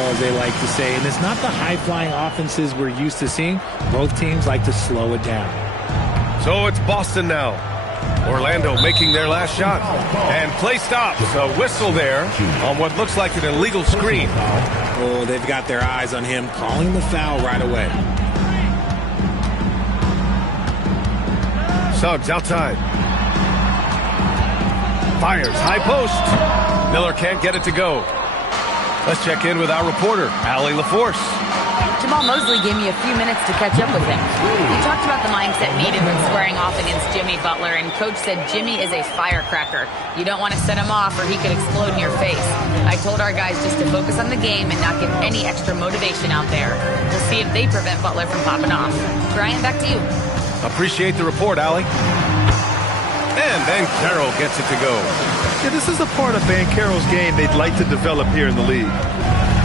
as they like to say, and it's not the high-flying offenses we're used to seeing. Both teams like to slow it down. So it's Boston now. Orlando making their last shot. And play stops. A whistle there on what looks like an illegal screen. Oh, they've got their eyes on him, calling the foul right away. Suggs outside. Fires, high post. Miller can't get it to go. Let's check in with our reporter, Allie LaForce. Jamal Mosley gave me a few minutes to catch up with him. We talked about the mindset needed when squaring off against Jimmy Butler, and Coach said Jimmy is a firecracker. You don't want to set him off or he could explode in your face. I told our guys just to focus on the game and not give any extra motivation out there. We'll see if they prevent Butler from popping off. Brian, back to you. Appreciate the report, Allie. And Banchero gets it to go. Yeah, this is a part of Banchero's game they'd like to develop here in the league.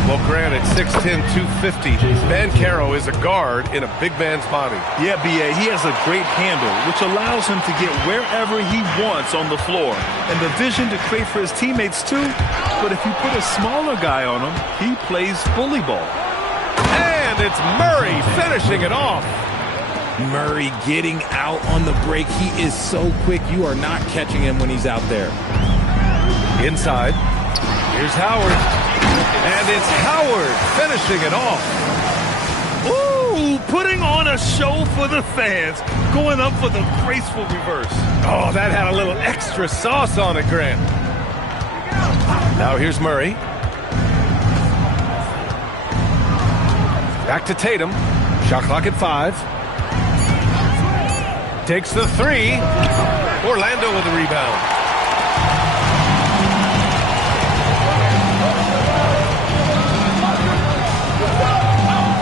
Well, granted, 6'10", 250. Banchero is a guard in a big man's body. Yeah, B.A., he has a great handle, which allows him to get wherever he wants on the floor. And the vision to create for his teammates, too. But if you put a smaller guy on him, he plays bully ball. And it's Murray finishing it off. Murray getting out on the break. He is so quick. You are not catching him when he's out there. Inside. Here's Howard. And it's Howard finishing it off. Ooh, putting on a show for the fans. Going up for the graceful reverse. Oh, that had a little extra sauce on it, Grant. Now here's Murray. Back to Tatum. Shot clock at 5. Takes the 3. Orlando with the rebound.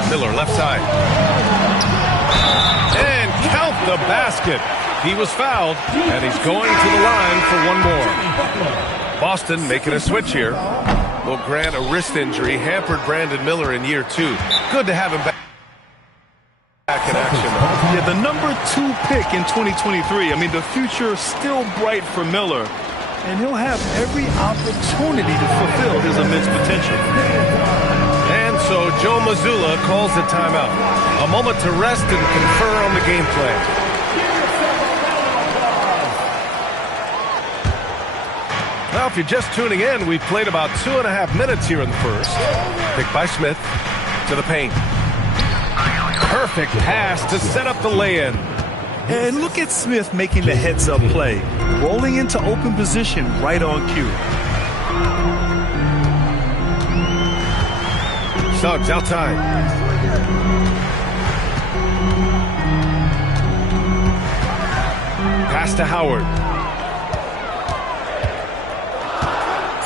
Miller left side. And count the basket. He was fouled, and he's going to the line for one more. Boston making a switch here. Will Grant, a wrist injury, hampered Brandon Miller in year 2. Good to have him back in action. Yeah, the number 2 pick in 2023. I mean, the future still bright for Miller, and he'll have every opportunity to fulfill his immense potential. And so Joe Mazzulla calls the timeout. A moment to rest and confer on the game plan. Now, if you're just tuning in, we've played about 2.5 minutes here in the first. Pick by Smith to the paint. Perfect pass to set up the lay-in. And look at Smith making the heads-up play, rolling into open position right on cue. Suggs outside. Pass to Howard.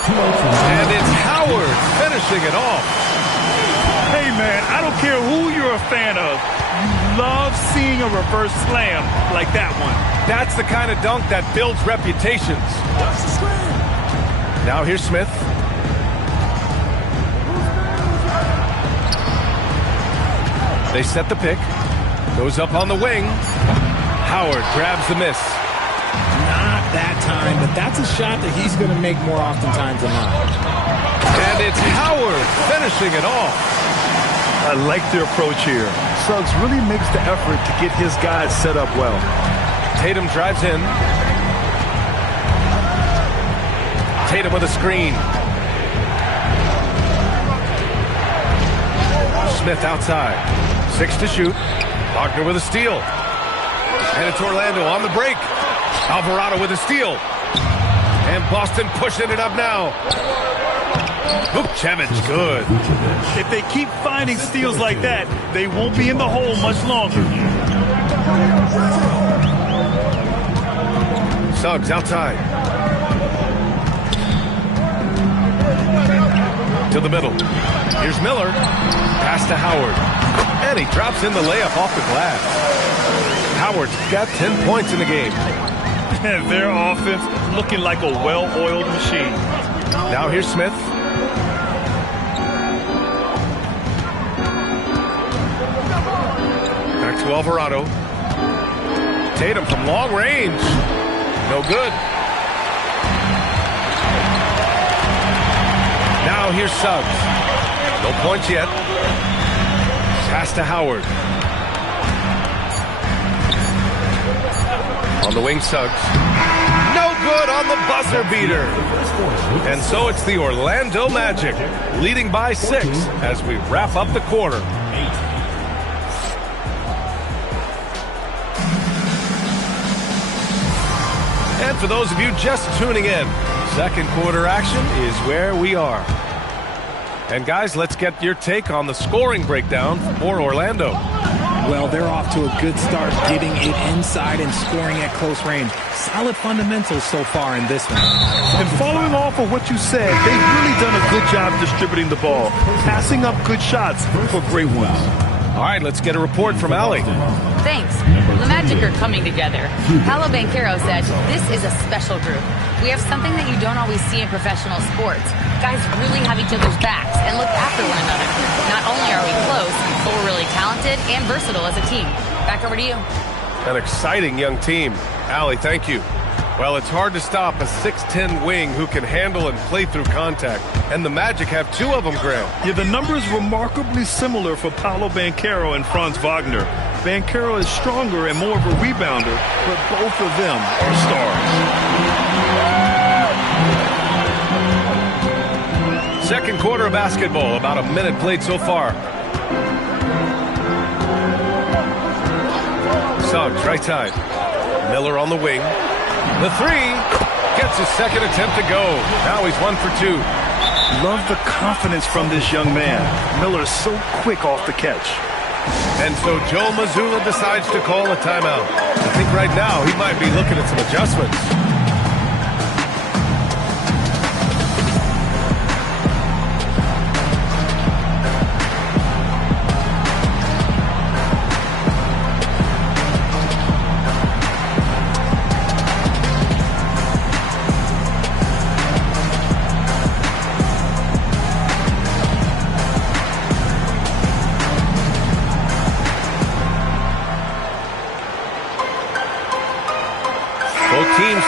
And it's Howard finishing it off. Hey, man, I don't care who you're a fan of. You love seeing a reverse slam like that one. That's the kind of dunk that builds reputations. Now here's Smith. They set the pick. Goes up on the wing. Howard grabs the miss. Not that time, but that's a shot that he's going to make more oftentimes than not. And it's Howard finishing it off. I like their approach here. Suggs really makes the effort to get his guys set up well. Tatum drives in. Tatum with a screen. Smith outside. 6 to shoot. Wagner with a steal. And it's Orlando on the break. Alvarado with a steal. And Boston pushing it up now. Vukcevic, good. If they keep finding steals like that, they won't be in the hole much longer. Suggs outside. To the middle. Here's Miller. Pass to Howard. And he drops in the layup off the glass. Howard's got 10 points in the game. And their offense looking like a well-oiled machine. Now here's Smith. Back to Alvarado. Tatum from long range. No good. Now here's Suggs. No points yet. Pass to Howard. On the wing, Suggs. No good on the buzzer beater. And so it's the Orlando Magic leading by 6 as we wrap up the quarter. And for those of you just tuning in, second quarter action is where we are. And guys, let's get your take on the scoring breakdown for Orlando. Well, they're off to a good start, getting it inside and scoring at close range. Solid fundamentals so far in this one. And following off of what you said, they've really done a good job distributing the ball, passing up good shots for great ones. All right, let's get a report from Allie. Thanks. The Magic are coming together. Paolo Banchero said, "This is a special group. We have something that you don't always see in professional sports. Guys really have each other's backs and look after one another. Not only are we close, but we're really talented and versatile as a team." Back over to you. An exciting young team. Allie, thank you. Well, it's hard to stop a 6'10 wing who can handle and play through contact. And the Magic have 2 of them, Graham. Yeah, the numbers remarkably similar for Paolo Banchero and Franz Wagner. Banchero is stronger and more of a rebounder, but both of them are stars. Second quarter of basketball, about a minute played so far. Suggs, right side. Miller on the wing. The 3 gets his second attempt to go. Now he's 1 for 2. Love the confidence from this young man. Miller's so quick off the catch. And so Joe Mazzulla decides to call a timeout. I think right now he might be looking at some adjustments.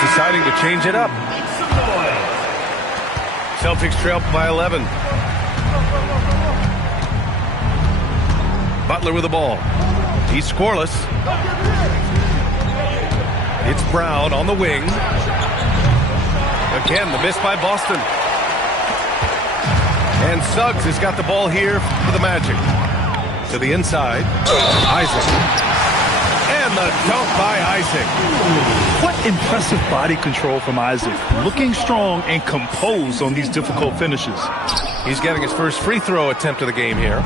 Deciding to change it up. Celtics trail by 11. Butler with the ball. He's scoreless. It's Brown on the wing. Again, the miss by Boston. And Suggs has got the ball here for the Magic. To the inside. Isaac. And the dunk by Isaac. What impressive body control from Isaac. Looking strong and composed on these difficult finishes. He's getting his first free throw attempt of the game here.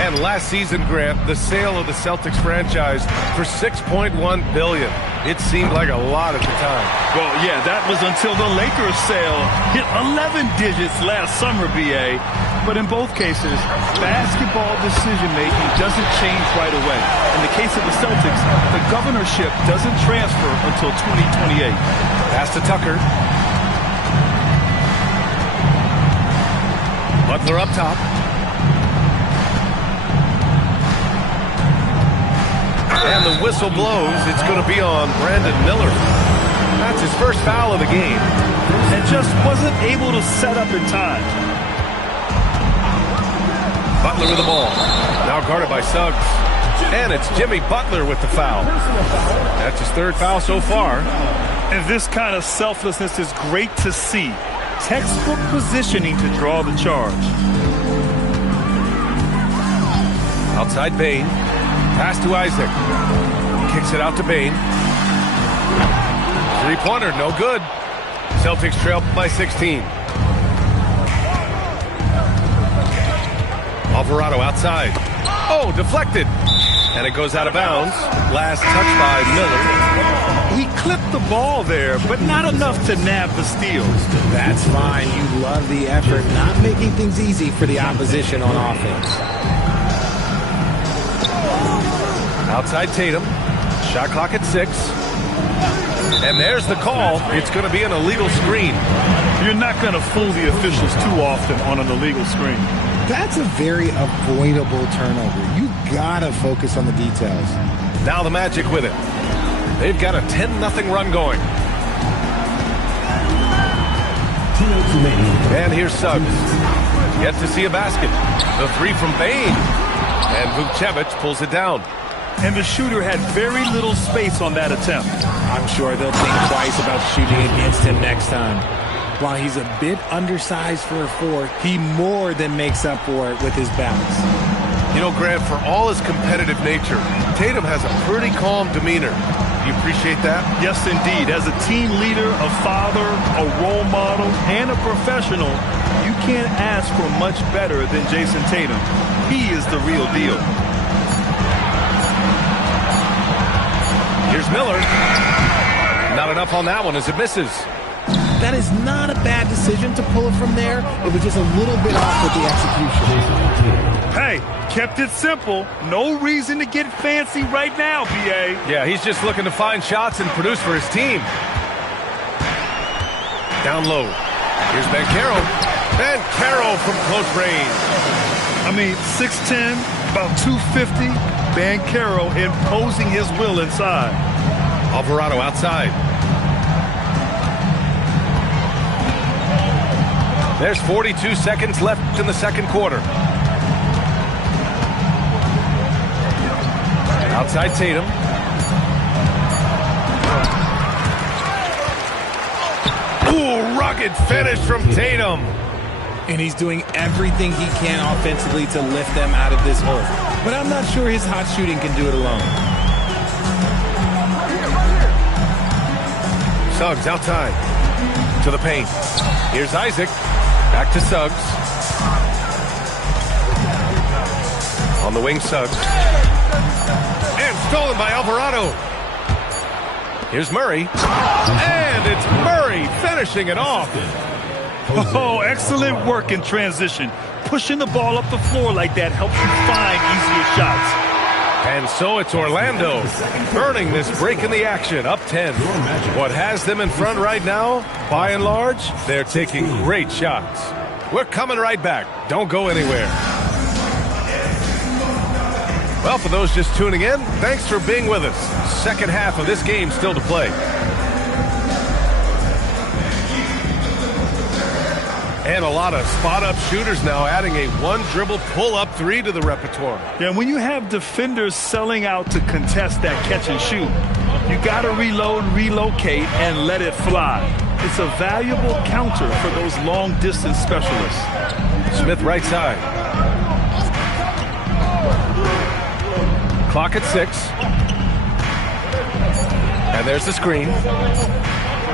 And last season, Grant, the sale of the Celtics franchise for $6.1 billion. It seemed like a lot at the time. Well, yeah, that was until the Lakers sale hit 11 digits last summer, BA. But in both cases, basketball decision-making doesn't change right away. In the case of the Celtics, the governorship doesn't transfer until 2028. Pass to Tucker. Butler up top. And the whistle blows. It's going to be on Brandon Miller. That's his first foul of the game. And just wasn't able to set up in time. Butler with the ball. Now guarded by Suggs. And it's Jimmy Butler with the foul. That's his third foul so far. And this kind of selflessness is great to see. Textbook positioning to draw the charge. Outside Bane. Pass to Isaac. Kicks it out to Bane. Three-pointer, no good. Celtics trail by 16. Alvarado outside. Oh, deflected. And it goes out of bounds. Last touch by Miller. He clipped the ball there, but not enough to nab the steals. That's fine. You love the effort, not making things easy for the opposition on offense. Outside Tatum. Shot clock at 6. And there's the call. It's going to be an illegal screen. You're not going to fool the officials too often on an illegal screen. That's a very avoidable turnover. You gotta focus on the details. Now the Magic with it. They've got a 10-0 run going. And here's Suggs. Yet to see a basket. The three from Bane. And Vukcevic pulls it down. And the shooter had very little space on that attempt. I'm sure they'll think twice about shooting against him next time. While he's a bit undersized for a 4, he more than makes up for it with his bounce. You know, Grant, for all his competitive nature, Tatum has a pretty calm demeanor. Do you appreciate that? Yes, indeed. As a team leader, a father, a role model, and a professional, you can't ask for much better than Jason Tatum. He is the real deal. Here's Miller. Not enough on that one as it misses. That is not a bad decision to pull it from there. It was just a little bit off with the execution. Hey, kept it simple. No reason to get fancy right now, B.A. Yeah, he's just looking to find shots and produce for his team. Down low. Here's Banchero. Banchero from close range. I mean, 6'10", about 250. Banchero imposing his will inside. Alvarado outside. There's 42 seconds left in the second quarter. Outside Tatum. Ooh, rugged finish from Tatum. And he's doing everything he can offensively to lift them out of this hole. But I'm not sure his hot shooting can do it alone. Suggs outside. To the paint. Here's Isaac. Back to Suggs. On the wing, Suggs. And stolen by Alvarado. Here's Murray. And it's Murray finishing it off. Oh, excellent work in transition. Pushing the ball up the floor like that helps you find easier shots. And so it's Orlando earning this break in the action, up 10. What has them in front right now, by and large, they're taking great shots. We're coming right back. Don't go anywhere. Well, for those just tuning in, thanks for being with us. Second half of this game still to play. And a lot of spot-up shooters now, adding a one-dribble pull-up 3 to the repertoire. Yeah, when you have defenders selling out to contest that catch and shoot, you got to reload, relocate, and let it fly. It's a valuable counter for those long-distance specialists. Smith right side. Clock at 6. And there's the screen.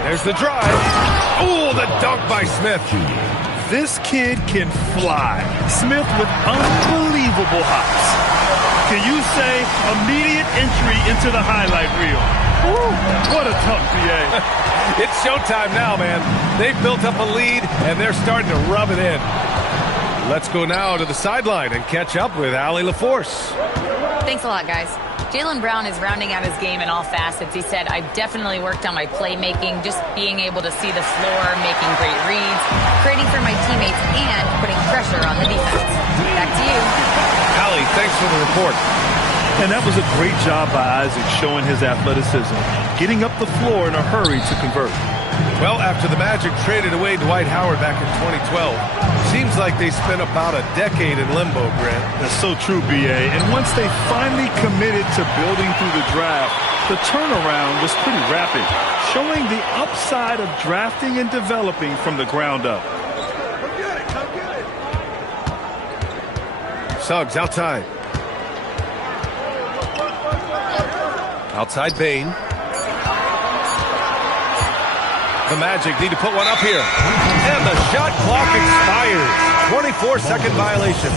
There's the drive. Oh, the dunk by Smith. This kid can fly. Smith with unbelievable hops. Can you say immediate entry into the highlight reel? Woo, what a tough BA. It's showtime now, man. They've built up a lead, and they're starting to rub it in. Let's go now to the sideline and catch up with Allie LaForce. Thanks a lot, guys. Jaylen Brown is rounding out his game in all facets. He said, I've definitely worked on my playmaking, just being able to see the floor, making great reads, creating for my teammates, and putting pressure on the defense. Back to you. Allie, thanks for the report. And that was a great job by Isaac showing his athleticism, getting up the floor in a hurry to convert. Well, after the Magic traded away Dwight Howard back in 2012, seems like they spent about a decade in limbo, Grant. That's so true, B.A. And once they finally committed to building through the draft, the turnaround was pretty rapid, showing the upside of drafting and developing from the ground up. Suggs outside. Outside Bane. The Magic need to put one up here. And the shot clock expires. 24-second violation.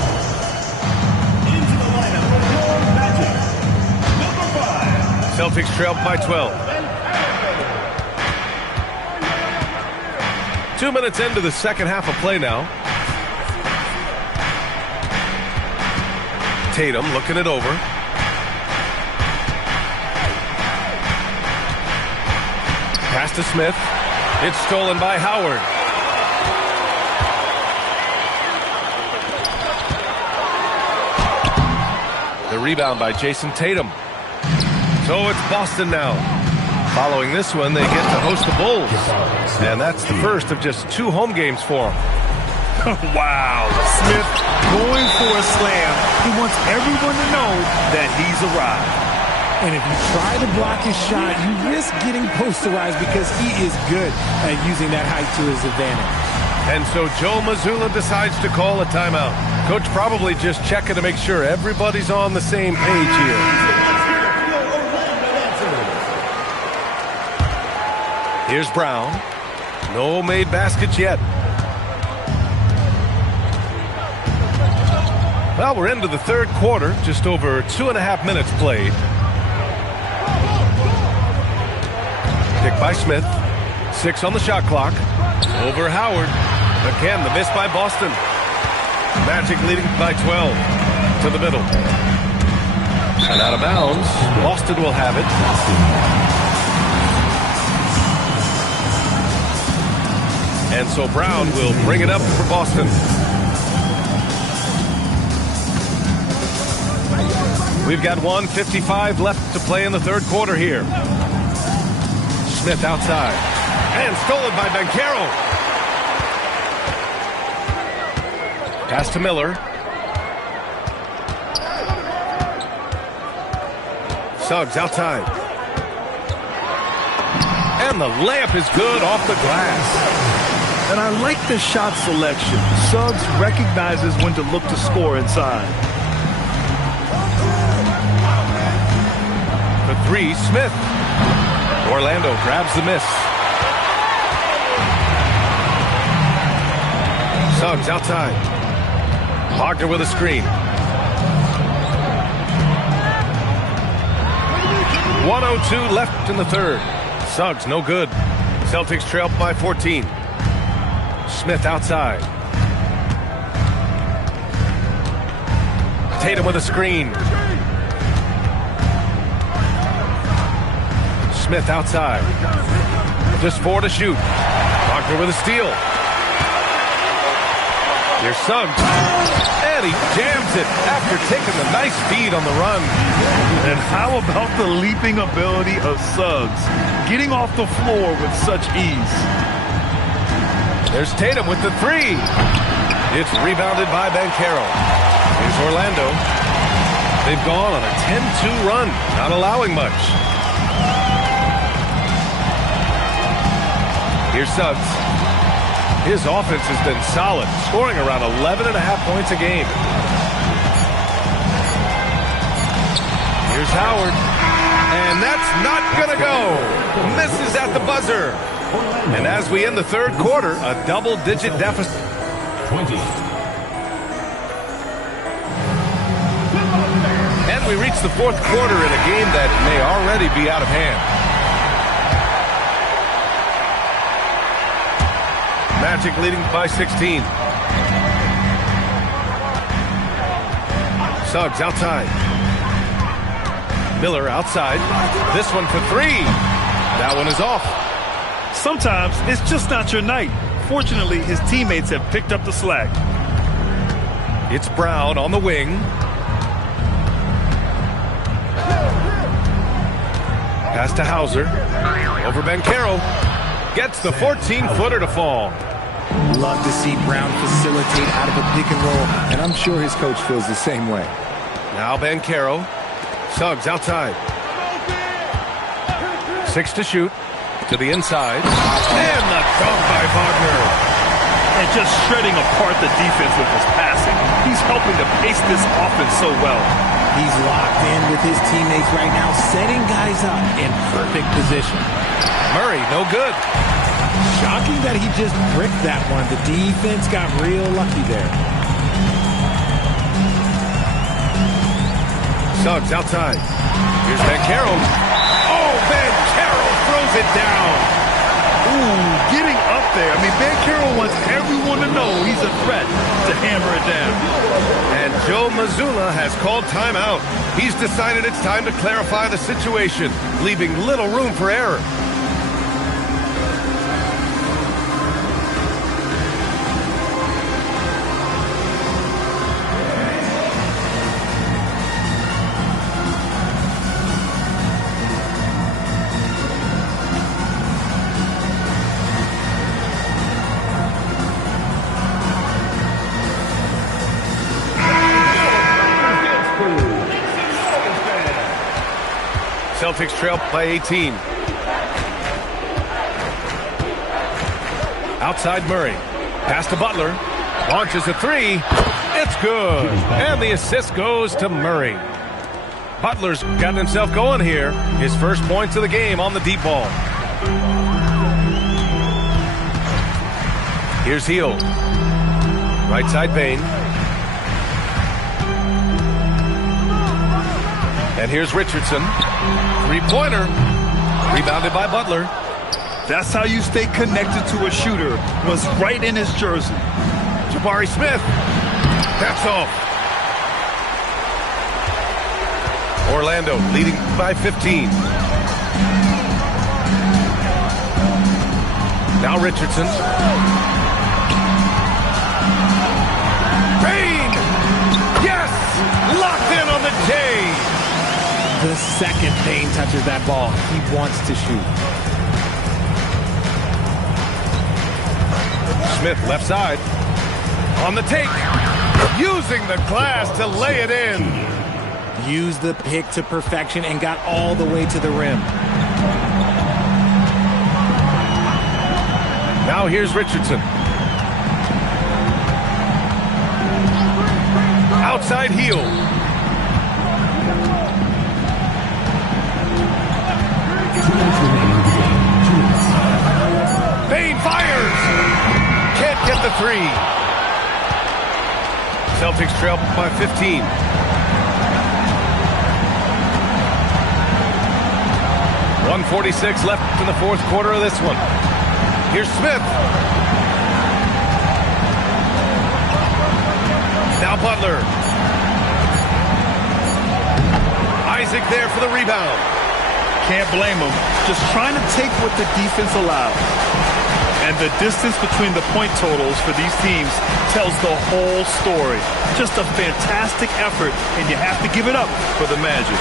Into the lineup for your Magic, number 5. Celtics trail by 12. 2 minutes into the second half of play now. Tatum looking it over. Pass to Smith. It's stolen by Howard. The rebound by Jason Tatum. So it's Boston now. Following this one, they get to host the Bulls. And that's the first of just 2 home games for them. Wow. Smith going for a slam. He wants everyone to know that he's arrived. And if you try to block his shot, you risk getting posterized because he is good at using that height to his advantage. And so Joe Mazzulla decides to call a timeout. Coach probably just checking to make sure everybody's on the same page here. Here's Brown. No made baskets yet. Well, we're into the third quarter, just over 2.5 minutes played. Pick by Smith. 6 on the shot clock. Over Howard. Again, the miss by Boston. Magic leading by 12 to the middle. And out of bounds. Boston will have it. And so Brown will bring it up for Boston. We've got 1:55 left to play in the third quarter here. Smith outside. And stolen by Banchero. Pass to Miller. Suggs outside. And the layup is good off the glass. And I like the shot selection. Suggs recognizes when to look to score inside. For 3, Smith. Orlando grabs the miss. Suggs outside. Wagner with a screen. 1:02 left in the third. Suggs no good. Celtics trail by 14. Smith outside. Tatum with a screen. Smith outside. Just 4 to shoot. Wagner with a steal. Here's Suggs. And he jams it after taking the nice feed on the run. And how about the leaping ability of Suggs? Getting off the floor with such ease. There's Tatum with the 3. It's rebounded by Banchero. Here's Orlando. They've gone on a 10-2 run, not allowing much. Here's Suggs. His offense has been solid, scoring around 11.5 points a game. Here's Howard. And that's not going to go. Misses at the buzzer. And as we end the third quarter, a double-digit deficit. 20. And we reach the fourth quarter in a game that may already be out of hand. Magic leading by 16. Suggs outside. Miller outside. This one for 3. That one is off. Sometimes it's just not your night. Fortunately, his teammates have picked up the slack. It's Brown on the wing. Pass to Hauser. Over Banchero. Gets the 14-footer to fall. Love to see Brown facilitate out of a pick and roll, and I'm sure his coach feels the same way. Now Banchero. Suggs outside. 6 to shoot. To the inside. And the dunk by Wagner. And just shredding apart the defense with his passing. He's helping to pace this offense so well. He's locked in with his teammates right now, setting guys up in perfect position. Murray, no good. Shocking that he just bricked that one. The defense got real lucky there. Suggs outside. Here's Banchero. Oh, Banchero throws it down. Ooh, getting up there. I mean, Banchero wants everyone to know he's a threat to hammer it down. And Joe Mazzulla has called timeout. He's decided it's time to clarify the situation, leaving little room for error. Celtics trail by 18. Outside Murray. Pass to Butler. Launches a three. It's good. And the assist goes to Murray. Butler's got himself going here. His first points of the game on the deep ball. Here's Hield. Right side Bane. And here's Richardson. Three-pointer. Rebounded by Butler. That's how you stay connected to a shooter. Was right in his jersey. Jabari Smith. That's off. Orlando leading by 15. Now Richardson. Bane! Yes! Locked in on the J! The second Bane touches that ball, he wants to shoot. Smith left side. On the take. Using the glass to lay it in. Used the pick to perfection and got all the way to the rim. Now here's Richardson. Outside Hield. Bane fires. Can't get the three. Celtics trail by 15. .146 left in the fourth quarter of this one. Here's Smith. Now Butler. Isaac there for the rebound. Can't blame him. Just trying to take what the defense allows. And the distance between the point totals for these teams tells the whole story. Just a fantastic effort, and you have to give it up for the Magic.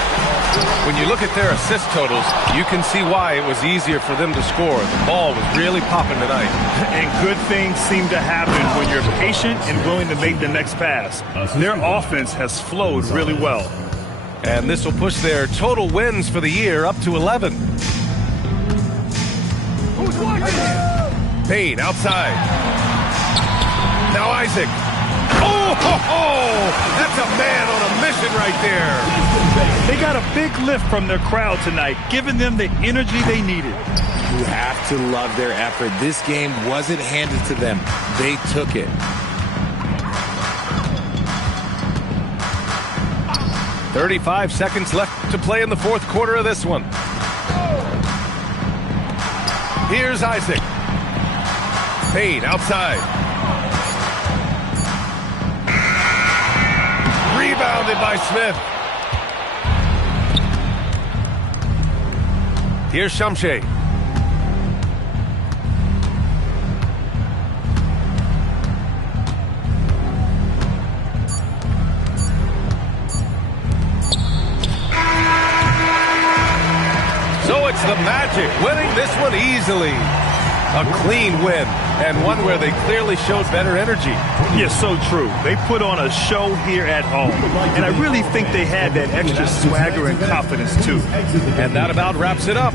When you look at their assist totals, you can see why it was easier for them to score. The ball was really popping tonight. And good things seem to happen when you're patient and willing to make the next pass. Their offense has flowed really well. And this will push their total wins for the year up to 11. Bane outside. Now Isaac. Oh, ho, ho! That's a man on a mission right there. They got a big lift from their crowd tonight, giving them the energy they needed. You have to love their effort. This game wasn't handed to them. They took it. 35 seconds left to play in the fourth quarter of this one. Here's Isaac. Bane outside. Rebounded by Smith. Here's Shumshay. So it's the Magic winning this one easily. A clean win, and one where they clearly showed better energy. Yeah, so true. They put on a show here at home, and I really think they had that extra swagger and confidence, too. And that about wraps it up.